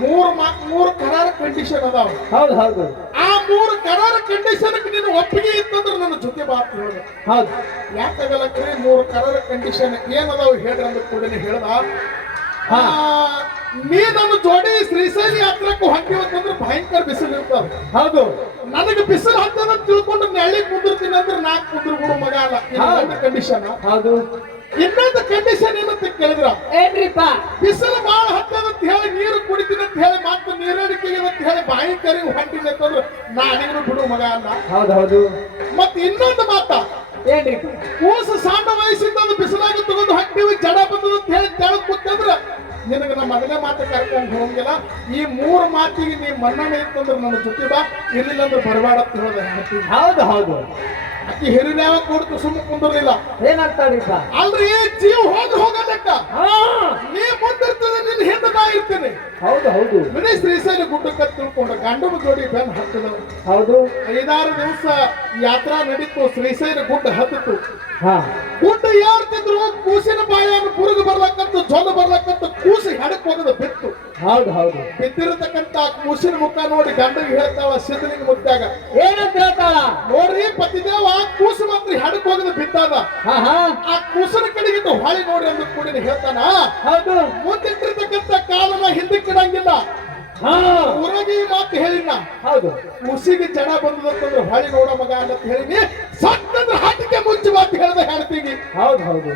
ಮೂರು ಮಾ ಮೂರು ಕರಾರ ಕಂಡೀಷನ್ ಅದಾವ. ಹೌದು ಹೌದು. ಆ ಮೂರು ಕರಾರ ಕಂಡೀಷನ್ ನೀನು ಒಪ್ಪಿಗೆ ಇತ್ತಂದ್ರೆ ನನ್ನ ಜೊತೆ ಬಾ ಅಂತ ಹೇಳ್ದೆ. ಹೌದು. ಯಾಕಾಗಲ್ಲಕ್ರಿ ಮೂರು ಕರಾರ ಕಂಡೀಷನ್ ಏನದಾವ ಹೇಳ್ರಿ ಅಂದ ಕೂಡಲೇ ಹೇಳ್ದ. ಆ, ನೀ ನನ್ನ ಜೋಡಿ ಶ್ರೀಶೈಲ ಯಾತ್ರಕ್ಕೆ ಹೊಂಟಿವತ್ತಂದ್ರೆ ಭಯಂಕರ ಬಿಸಿಲು ಇರ್ತಾವ ಹೌದು. ನನಗೆ ಬಿಸಿಲು ಹತ್ತದ ತಿಳ್ಕೊಂಡು ನೆಳ್ಳಿ ಕುಂದಿರ್ತೀನಿ ಅಂದ್ರೆ ನಾಲ್ಕು ಕುಂದ್ರ ಬಿಡು ಮಗ ಅಲ್ಲ. ಕಂಡೀಷನ್ ಹೌದು. ಇನ್ನೊಂದು ಕಂಡೀಷನ್ ಏನಂತ ಕೇಳಿದ್ರ? ಏನ್ರಿಪ್ಪ? ಬಿಸಿಲು ಬಾಳ ಹತ್ತದ ಅಂತ ಹೇಳಿ ನೀರು ಕುಡಿತೀನಿ ಅಂತ ಹೇಳಿ ಮತ್ತೆ ನೀರಡಿಕೆಗೆ ಅಂತ ಹೇಳಿ ಬಾಯಿ ಕರಿ ಹೊಂಟಿನ ಅಂತಂದ್ರೆ ನಾನೇನು ಬಿಡು ಮಗ ಅಲ್ಲ. ಹೌದು ಹೌದು. ಮತ್ತೆ ಇನ್ನೊಂದು ಮಾತ. ಏನ್ರಿ ಕೂಸು ಸಣ್ಣ ವಯಸ್ಸಿಂದ ಬಿಸಿಲಾಗಿ ತಗೊಂಡು ನಿನಗೆ ನಮ್ಮ ಮಗನೇ ಮಾತು ಕರ್ಕೊಂಡು ಹೋಗಂಗಿಲ್ಲ. ಈ ಮೂರು ಮಾತಿಗೆ ನೀ ಮನ್ನಣೆ ಇತ್ತಂದ್ರೆ ನನ್ನ ಜೊತೆ ಬಾ. ಇರ್ಲಿಲ್ಲ ಅಂದ್ರೆ ಬರಬೇಡ ಅಂತ ಹೇಳ್ದೆ ಹೌದು ಹೌದು. ಅಕ್ಕಿ ಹಿರಿನ್ಯಾವ ಕೂಡ್ತು ಸುಮ್ಮ ಕುಂದಿರ್ಲಿಲ್ಲ. ಏನಂತಾಳ್ರಿಪ್ಪ ಅಲ್ರಿ ಜೀವ ಹೋದ್ ಹೋಗಲ್ಲಕ್ಕ ಹಾ. ನೀ ಮುಂದಿರ್ತದೆ ನಿನ್ನ ಹಿಂದೆ ನಾ ಇರ್ತೀನಿ. ಹೌದು ಹೌದು. ಮನೆ ಶ್ರೀಶೈಲಿ ಗುಡ್ಡಕ್ಕೆ ತಿಳ್ಕೊಂಡು ಗಂಡನ ಜೋಡಿ ಬೆನ್ ಹತ್ತದ ಹೌದು. ಐದಾರು ದಿವಸ ಯಾತ್ರಾ ನಡೀತು ಶ್ರೀಶೈಲ ಗುಡ್ಡ ಹತ್ತಿತು. ಹಾ. ಗುಡ್ಡ ಏರ್ತಿದ್ರು ಕೂಸಿನ ಬಾಯನ್ನು ಕುರುಗು ಬರ್ಲಕ್ಕಂತ ಜೊಲ ಬರ್ಲಕ್ಕಂತ ಕೂಸಿ ಹೆಡಕ್ ಹೋಗದ ಬಿತ್ತು. ಹೌದು ಹೌದು. ಬಿದ್ದಿರತಕ್ಕಂತ ಕೂಸಿನ ಮುಖ ನೋಡಿ ಗಂಡಗೆ ಹೇಳ್ತಾಳ ಸಿದ್ಧಲಿಂಗ ಮುಟ್ಟಾಗ ಏನಂತ ಹೇಳ್ತಾಳ? ನೋಡ್ರಿ ಪತಿದೇವ ಕೂಸು ಮಾತ್ರ ಹೆಡಕ್ ಹೋಗದ ಬಿದ್ದಾದ. ಆ ಕೂಸನ ಕಡೆಗಿಟ್ಟು ಹೊಳಿ ನೋಡಿ ಅಂದ ಕೂಡ ಹೇಳ್ತಾನ. ಹೌದು. ಮುಂದಿಟ್ಟಿರ್ತಕ್ಕಂತ ಕಾಲನ ಹಿಂದಕ್ಕೆ ಇಡಂಗಿಲ್ಲ ಊರಾಗೆ ಮಾತು ಹೇಳಿನ ಹೌದು. ಮುಸಿಗೆ ಜನ ಬಂದದಂತಂದ್ರೆ ಹೊಳಿ ನೋಡ ಮಗ ಅಂತ ಹೇಳಿನಿ ಸತ್ತಂದ್ರೆ ಹಾಟಿಕೆ ಮುಂಚೆ ಮಾತು ಹೇಳ್ದೆ ಹೇಳ್ತೀವಿ ಹೌದು ಹೌದು.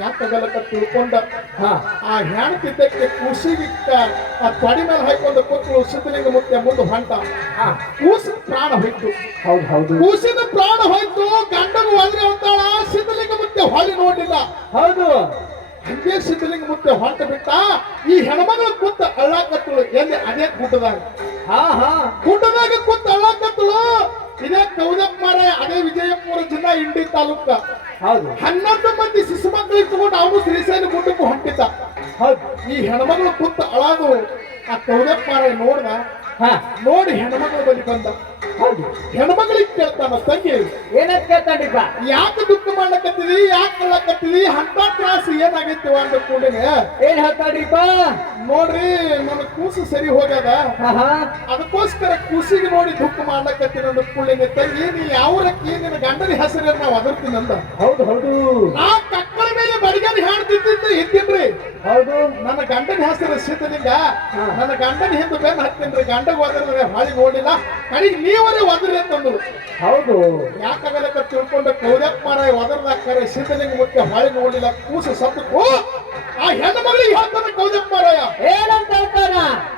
ಯಾಕಲ್ಲ ತಿಳ್ಕೊಂಡ? ಹಾ. ಆ ಹೆಣ್ತಿದ್ದಕ್ಕೆ ಕುಸಿಗೆ ಆ ತೊಡಿ ಮೇಲೆ ಹಾಕೊಂಡು ಕೂತು ಸಿದ್ಧಲಿಂಗ ಮುಖ್ಯ ಮುಂದೆ ಹೊಂಟ. ಕೂಸಿನ ಪ್ರಾಣ ಹೋಯ್ತು. ಹೌದು ಹೌದು. ಕೂಸಿನ ಪ್ರಾಣ ಹೋಯ್ತು ಗಂಡನು ಒಳಗೆ ಅಂತಾಳ ಸಿದ್ಧಲಿಂಗ ಮುಖ್ಯ ಹೊಳಿ ನೋಡಿಲ್ಲ. ಹೌದು. ಹಂಗೆ ಸಿದ್ಧಲಿಂಗ ಮುಂದೆ ಹೊಂಟ ಬಿಟ್ಟ? ಈ ಹೆಣಮಗಳ ಕೂತ ಅಳ್ಳಾಕತ್ತಳು. ಎಲ್ಲಿ? ಅದೇ ಗುಡ್ಡದಾಗ ಹಾ ಹಾ. ಗುಡ್ಡದಾಗ ಕುತ್ತ ಅಳ್ಳಾಕತ್ತಳು. ಇದೇ ಕೌದಪ್ಪ ಮಾರ ಅದೇ ವಿಜಯಪುರ ಜಿಲ್ಲಾ ಇಂಡಿ ತಾಲೂಕ. ಹೌದು. ಹನ್ನೊಂದು ಮಂದಿ ಶಿಶು ಮಕ್ಕಳಿಗೆ ತಗೊಂಡು ಅವನು ಶ್ರೀಶೈಲ ಗುಡ್ಡಕ್ಕೂ ಹೊಂಟಿದ್ದ. ಹೌದು. ಈ ಹೆಣ್ಮಗಳು ಕುತ್ತ ಅಳಾದು ಆ ಕೌದಪ್ಪ ಮಾರ ನೋಡ್ದ ನೋಡಿ ಹೆಣ್ಮಗಳು ಬಳಿ ಬಂದ ಹೌದು. ಹೆಣ್ಮಗಳಿಗೆ ಕೇಳ್ತಾನ ತಂಗಿ. ಏನಂತ ಕೇಳ್ತಾನಿಪ್ಪ ಯಾಕೆ ದುಃಖ ಮಾಡ್ಲಕತ್ತಿದಿ ಯಾಕೆ ಕಳ್ಳಕತ್ತಿದಿ ಅಂತ ತ್ರಾಸ ಏನಾಗೈತಿ ಅಂದ ಕೂಡಲೇ. ಏನ್ ಹೇಳ್ತಾಡ್ರಿಪ್ಪ ನೋಡ್ರಿ ನನ್ನ ಕೂಸು ಸರಿ ಹೋಗ್ಯದ. ಅದಕ್ಕೋಸ್ಕರ ಕೂಸಿಗೆ ನೋಡಿ ದುಃಖ ಮಾಡ್ಲಕತ್ತೀನಿ ನನ್ನ ಕೂಡಲೇ. ತಂಗಿ ನೀ ಯಾವ್ರಕ್ಕಿ ನಿನ್ನ ಗಂಡನ ಹೆಸರನ್ನ ನಾವು ಒದರ್ತೀನಿ ಅಂದ. ಹೌದು ಹೌದು. ನಾ ಕಕ್ಕಳ ಮೇಲೆ ಬಡಿಗನ್ ಹಾಡ್ತಿದ್ದಿದ್ದು ಇದ್ದೀನ್ರಿ ಹೌದು ನನ್ನ ಗಂಡನ ಹೆಸರು ಸಿದ್ಧಲಿಂಗ ನನ್ನ ಗಂಡನ ಹಿಂದೆ ಬೆನ್ನು ಹತ್ತಿನ್ರಿ ಗಂಡಗ ಒದರಿದ್ರೆ ಹಾಳಿಗೆ ಓಡಿಲ್ಲ ಕಡೆಗೆ ನೀವರೇ ಒದರಿ ಅಂತಂದ್ರು ಹೌದು. ಯಾಕಾಗಲಕ್ಕ ತಿಳ್ಕೊಂಡು ಕೌದಪ್ಪ ಮಾರಾಯ ಒದರ್ದಾಕರೆ ಸಿದ್ಧಲಿಂಗ ಮುಖ್ಯ ಹಾಳಿಗೆ ಓಡಿಲ್ಲ ಕೂಸು ಸತ್ತು ಆ ಹೆಣ್ಣು ಮಗಳಿಗೆ ಹೇಳ್ತಾನೆ ಕೌದಪ್ಪ ಮಾರಾಯ? ಏನಂತ ಹೇಳ್ತಾನ?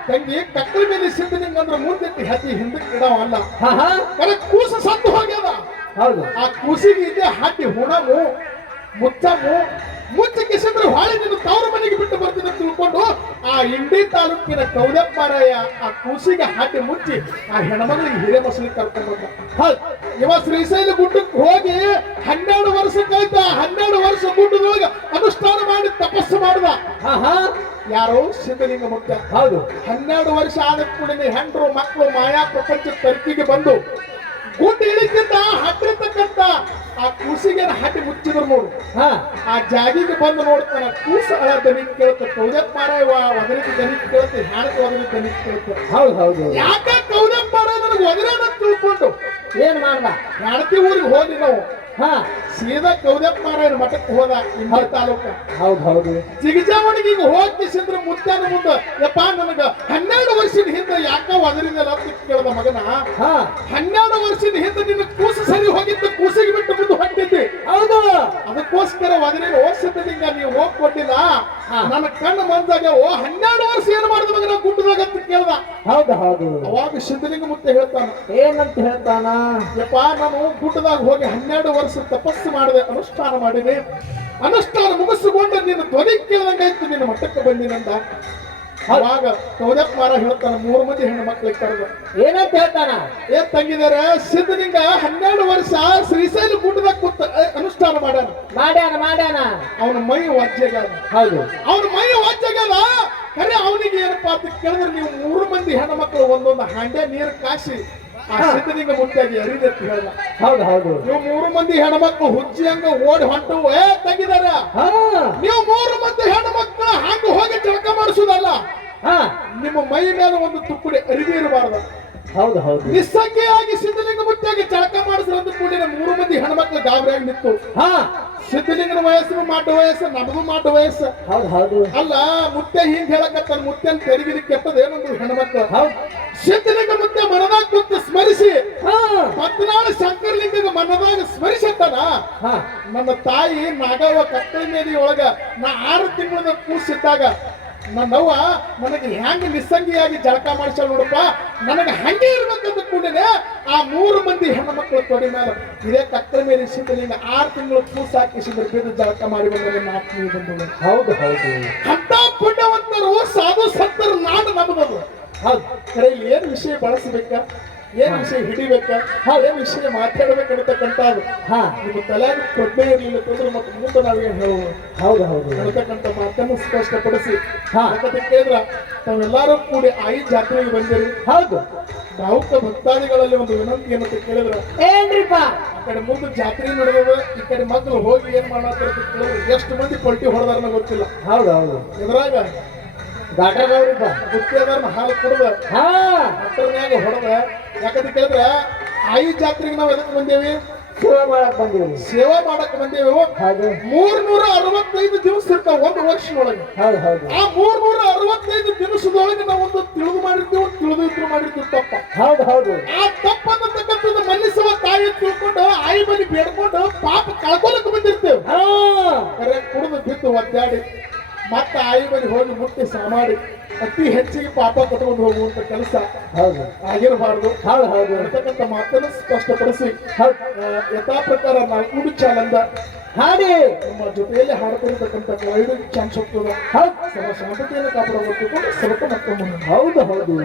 ತಂಗಿ ಕಕ್ಕಳ ಮೇಲೆ ಸಿದ್ಧಲಿಂಗ ಅಂದ್ರೆ ಮುಂದಿಟ್ಟು ಹತ್ತಿ ಹಿಂದಕ್ಕೆ ಇಡವಲ್ಲ ಕರೆ ಕೂಸು ಸತ್ತು ಹೋಗ್ಯದ. ಹೌದು. ಆ ಕೂಸಿಗೆ ಇದೆ ಹಾಕಿ ಹುಣಮು ಮುಚ್ಚಮು ಮುಚ್ಚಿ ಕಿಸಿದ್ರೆ ಹೊಳೆ ನಿನ್ನ ತವರ ಮನೆಗೆ ಬಿಟ್ಟು ಬರ್ತೀನಿ ತಿಳ್ಕೊಂಡು ಆ ಇಂಡಿ ತಾಲೂಕಿನ ಕೌದಪ್ಪರಾಯ ಆ ಕೂಸಿಗೆ ಹಾಕಿ ಮುಚ್ಚಿ ಆ ಹೆಣ್ಮಗಳಿಗೆ ಹಿರೇ ಮಸಲಿ ಕರ್ಕೊಂಡು ಬಂದ. ಹೌದ್. ಇವ ಶ್ರೀಶೈಲ ಗುಡ್ಡಕ್ಕೆ ಹೋಗಿ ಹನ್ನೆರಡು ವರ್ಷಕ್ಕಾಯ್ತ ಹನ್ನೆರಡು ವರ್ಷ ಗುಡ್ಡದೊಳಗೆ ಅನುಷ್ಠಾನ ಮಾಡಿ ತಪಸ್ಸು ಮಾಡ್ದ. ಹಾ ಹಾ ಯಾರು ಸಿದ್ಧಲಿಂಗ ಮುಖ್ಯ. ಹೌದು. ಹನ್ನೆರಡು ವರ್ಷ ಆದ ಕೂಡಲೇ ಹೆಂಡರು ಮಕ್ಕಳು ಮಾಯಾ ಪ್ರಪಂಚ ತರ್ಕಿಗೆ ಬಂದು ಗುಡ್ಡ ಇಳಿತಿದ್ದ ಹತ್ತಿರ್ತಕ್ಕಂತ ಆ ಕೂಸಿಗೆ ಹಾಕಿ ಮುಚ್ಚಿದ್ರು ನೋಡು. ಹಾ. ಆ ಜಾಗಿಗೆ ಬಂದು ನೋಡ್ತಾನ ಕೂಸ ಅಳ ದನಿ ಕೇಳ್ತ ಕೌದಪ್ಪ ಮಾರಾಯ ಒದರಿದ ದನಿ ಕೇಳುತ್ತೆ ಹ್ಯಾಣಕ್ಕೆ ಒದರಿದ ದನಿ ಕೇಳುತ್ತೆ ಹೌದು ಹೌದು ಯಾಕ ಕೌದಪ್ಪ ಮಾರಾಯ ನನಗೆ ಒದರೇನ ತಿಳ್ಕೊಂಡು? ಏನ್ ಮಾಡ್ದ? ಹ್ಯಾಣತಿ ಊರಿಗೆ ಹೋಗಿ ನಾವು? ಹಾ ಸೀದಾ ಕೌದಪ್ಪ ನಾರಾಯಣ ಮಠಕ್ಕೆ ಹೋದ ಇಂಬರ್ ತಾಲೂಕ. ಹೌದು ಹೌದು. ಜಿಗಜಾವಣಿಗೆ ಈಗ ಹೋಗ್ತಿಸಿದ್ರ ಸಿದ್ರ ಮುತ್ತಾನ ಮುಂದ ಯಪ್ಪ ನನಗ ಹನ್ನೆರಡು ವರ್ಷದ ಹಿಂದೆ ಯಾಕ ಒದರಿಂದ ಕೇಳ್ದ ಮಗನ? ಹಾ. ಹನ್ನೆರಡು ವರ್ಷದ ಹಿಂದೆ ನಿನ್ನ ಕೂಸು ಸರಿ ಹೋಗಿದ್ದ ಕೂಸಿಗೆ ಬಿಟ್ಟು ಮುಂದೆ ಹೊಂಟಿದ್ದೆ. ಹೌದು. ಅದಕ್ಕೋಸ್ಕರ ಒದರಿನ ವರ್ಷದಿಂದ ನೀವು ಹೋಗ್ ಕೊಟ್ಟಿಲ್ಲ. ನನ್ನ ಕಣ್ಣು ಬಂದಾಗ ಓ ಹನ್ನೆರಡು ವರ್ಷ ಏನ್ ಮಾಡಿದ ಮಗನ ಗುಡ್ಡದಾಗ ಅಂತ ಕೇಳ್ದ. ಹೌದು ಹೌದು. ಅವಾಗ ಸಿದ್ಧಲಿಂಗ ಮುತ್ತೆ ಹೇಳ್ತಾನ. ಏನಂತ ಹೇಳ್ತಾನ? ಯಪ್ಪ ನಾನು ಗುಡ್ಡದಾಗ ಹೋಗಿ ಹನ್ನೆರಡು ವರ್ಷ ತಪಸ್ಸು ಮಾಡಿದೆ ಅನುಷ್ಠಾನ ಮಾಡಿದೆ. ಅನುಷ್ಠಾನ ಮುಗಿಸಿಕೊಂಡು ನಿನ್ನ ಧ್ವನಿ ಕೇಳಿದಂಗಾಯ್ತು ನಿನ್ನ ಮಟ್ಟಕ್ಕೆ ಬಂದಿನಂದ ಅವಾಗ ಕೌದಪ್ಪ ಮಾರ ಹೇಳ್ತಾನ ಮೂರು ಮಂದಿ ಹೆಣ್ಣು ಮಕ್ಳಿಗೆ ಕರೆದ. ಏನಂತ ಹೇಳ್ತಾನ? ಏನ್ ತಂಗಿದಾರ ಸಿದ್ಧಲಿಂಗ ಹನ್ನೆರಡು ವರ್ಷ ಶ್ರೀಶೈಲ ಗುಡ್ಡದಾಗ ಕೂತ ಅನುಷ್ಠಾನ ಮಾಡ್ಯಾನ. ಮಾಡ್ಯಾನ ಮಾಡ್ಯಾನ. ಅವನ ಮೈ ವಾಜ್ಯಗಾದ ಹೌದು. ಅವನ ಮೈ ವಾಜ್ಯಗಾದ ಖರೆ ಅವನಿಗೆ ಏನಪ್ಪಾ ಅಂತ ಕೇಳಿದ್ರೆ ನೀವು ಮೂರು ಮಂದಿ ಹೆಣ್ಣು ಮಕ್ಕಳು ಒಂದೊಂದು ಹಾಂಡೆ ನೀರು ಕಾಸಿ ಆ ಸಿದ್ಧಲಿಂಗ ಮುಟ್ಟಾಗಿ ಅರಿದತ್ತು ಹೇಳಲ್ಲ. ಹೌದು ಹೌದು. ನೀವು ಮೂರು ಮಂದಿ ಹೆಣ್ಮಕ್ಳು ಹುಚ್ಚಿ ಹಂಗ ಓಡಿ ಹೊಂಟು ಏ ತಂಗಿದಾರ. ನೀವು ಮೂರು ಮಂದಿ ಹೆಣ್ಮಕ್ಳು ಹಂಗ ಹೋಗಿ ಜಳಕ ಮಾಡಿಸುದಲ್ಲ ಹಾ. ನಿಮ್ಮ ಮೈ ಮೇಲೆ ಒಂದು ತುಕ್ಕುಡಿ ಅರಿವಿ ಇರಬಾರ್ದು. ಹೌದು ಹೌದು. ನಿಸ್ಸಂಖ್ಯೆಯಾಗಿ ಸಿದ್ಧಲಿಂಗ ಮುತ್ತಾಗಿ ಚಳಕ ಮಾಡಿಸಿದಂತ ಕೂಡಿನ ಮೂರು ಮಂದಿ ಹೆಣ್ಮಕ್ಳು ಗಾಬರಿಯಾಗಿ ನಿಂತು. ಹಾ. ಸಿದ್ಧಲಿಂಗನ ವಯಸ್ಸು ಮಾಡ ವಯಸ್ಸು ನಮಗೂ ಮಾಡ ವಯಸ್ಸು. ಹೌದು ಹೌದು. ಅಲ್ಲ ಮುತ್ತೆ ಹಿಂಗ್ ಹೇಳಕತ್ತಾನ ಮುತ್ತೆ ತೆರಿಗಿರಿ ಕೆಟ್ಟದೇನೊಂದು ಹೆಣ್ಮಕ್ಳು. ಹೌದು. ಸಿದ್ಧಲಿಂಗ ಮುಂದೆ ಮನದಾಗ ಕುಂತು ಸ್ಮರಿಸಿ. ಹಾ. ಪತ್ನಾಳು ಶಂಕರಲಿಂಗ ಮನದಾಗ ಸ್ಮರಿಸತ್ತಾನ? ಹಾ. ನನ್ನ ತಾಯಿ ನಾಗವ್ವ ಕಟ್ಟೆ ಮೇಲೆ ಒಳಗ ನಾ ಆರು ತಿಂಗಳ ಕೂಸಿದ್ದಾಗ ನನ್ನವ್ವ ನನಗೆ ಹೆಂಗ ನಿಸ್ಸಂಗಿಯಾಗಿ ಜಳಕ ಮಾಡಿಸ ನೋಡಪ್ಪ? ನನಗೆ ಹಂಗೆ ಇರ್ಬೇಕಂತ ಕೂಡಲೇ ಆ ಮೂರು ಮಂದಿ ಹೆಣ್ಣು ಮಕ್ಕಳು ತೊಡಿ ಮೇಲೆ ಇದೇ ಕಟ್ಟೆ ಮೇಲೆ ಸಿದ್ಧಲಿಂಗ ಆರು ತಿಂಗಳು ಕೂಸ ಹಾಕಿಸಿದ್ರೆ ಬಿದ್ದು ಜಳಕ ಮಾಡಿ ಬಂದರೆ ಮಾತು ಹೌದು ಹೌದು. ಅಂತ ಪುಣ್ಯವಂತರು ಸಾಧು ಸಂತರು ನಾಡು ನಮ್ಮದದು. ಹೌದು ಏನ್ ವಿಷಯ ಬಳಸಬೇಕ? ಏನು ವಿಷಯ ಹಿಡಿಬೇಕ? ಏನ್ ವಿಷಯ ಮಾತಾಡ್ಬೇಕನ್ನತಕ್ಕಂಥದ್ದು ಹಾ. ನಿಮ್ಮ ತಲೆಯಾಗ ಪ್ರಜ್ಞೆ ಇರಲಿಲ್ಲ ತಂದ್ರೆ ಮತ್ತೆ ಮುಂದೆ ನಾವೇನು ಹೇಳುವ ಹೌದು ಹೌದು ಹೇಳ್ತಕ್ಕಂಥ ಮಾತನ್ನು ಸ್ಪಷ್ಟಪಡಿಸಿ. ಹಾ. ಯಾಕಂತ ಕೇಳಿದ್ರ ತಾವೆಲ್ಲರೂ ಕೂಡಿ ಆಯಿ ಜಾತ್ರೆಗೆ ಬಂದಿರಿ. ಹೌದು. ಭಾವುಕ ಭಕ್ತಾದಿಗಳಲ್ಲಿ ಒಂದು ವಿನಂತಿ ಏನಂತ ಕೇಳಿದ್ರ ಏನ್ರಿಪ್ಪ? ಆ ಕಡೆ ಮುಂದೆ ಜಾತ್ರೆ ನಡೆದವ ಈ ಕಡೆ ಮಕ್ಕಳು ಹೋಗಿ ಏನ್ ಮಾಡತ್ತಾರ ಕೇಳಿದ್ರೆ ಎಷ್ಟು ಮಂದಿ ಪಲ್ಟಿ ಹೊಡೆದಾರನ ಗೊತ್ತಿಲ್ಲ. ಹೌದು ಹೌದು. ಇದ್ರಾಗ ಡಾಕ್ಟರ್ ಅವ್ರಿಪ್ಪ ಗುತ್ತಿಗೆದಾರನ ಹಾಲು ಕುಡ್ದ ಹಾ. ಮ್ಯಾಗ ಹೊಡೆದ ಯಾಕಂತ ಕೇಳಿದ್ರ ಆಯಿ ಜಾತ್ರೆಗೆ ನಾವು ಎದಕ್ಕೆ ಬಂದೇವಿ? ಸೇವೆ ಮಾಡಕ್ ಬಂದೇವಿ. ಸೇವಾ ಮಾಡಕ್ ಬಂದೇವಿ. ಹಾಗೆ. ಮೂರ್ನೂರ ಅರವತ್ತೈದು ದಿವಸ ಇರ್ತಾವ ಒಂದು ವರ್ಷದೊಳಗೆ. ಹೌದು ಹೌದು. ಆ ಮೂರ್ನೂರ ಅರವತ್ತೈದು ದಿವಸದೊಳಗೆ ನಾವು ಒಂದು ತಿಳಿದು ಮಾಡಿರ್ತೀವಿ ತಿಳಿದು ಇದ್ರು ಮಾಡಿರ್ತೀವಿ ತಪ್ಪ. ಹೌದು ಹೌದು. ಆ ತಪ್ಪನ್ನತಕ್ಕಂಥದ್ದು ಮನ್ನಿಸುವ ತಾಯಿ ತಿಳ್ಕೊಂಡು ಆಯಿ ಬಲಿ ಬೇಡ್ಕೊಂಡು ಪಾಪ ಕಳ್ಕೊಳಕ್ ಬಂದಿರ್ತೇವೆ. ಹಾ. ಕರೆ ಕುಡಿದು ಬಿದ್ದು ಒದ್ದಾಡಿ. ಮತ್ತೆ ಆಯಿ ಬಳಿ ಹೋಗಿ ಮುಟ್ಟಿ ಸಾಮಾಡಿ ಅತಿ ಹೆಚ್ಚಿಗೆ ಪಾಪ ಕಟ್ಕೊಂಡು ಹೋಗುವಂತ ಕೆಲಸ ಹೌದು. ಆಗಿರಬಾರ್ದು. ಹಾಳು ಹೌದು. ಅಂತಕ್ಕಂಥ ಮಾತನ್ನು ಸ್ಪಷ್ಟಪಡಿಸಿ. ಯಥಾ ಪ್ರಕಾರ ನಾಲ್ಕು ಚಾಲಂದ ಹಾಡಿ ನಮ್ಮ ಜೊತೆಯಲ್ಲಿ ಹಾಡ್ಕೊಂಡಿರ್ತಕ್ಕಂಥ ಐದು ಚಾನ್ಸ್ ಹೋಗ್ತದ ಹೌದು. ಸಮ ಶಾಂತತೆಯನ್ನು ಕಾಪಾಡಬೇಕು ಸ್ವಲ್ಪ ಮತ್ತೊಮ್ಮೆ. ಹೌದು ಹೌದು.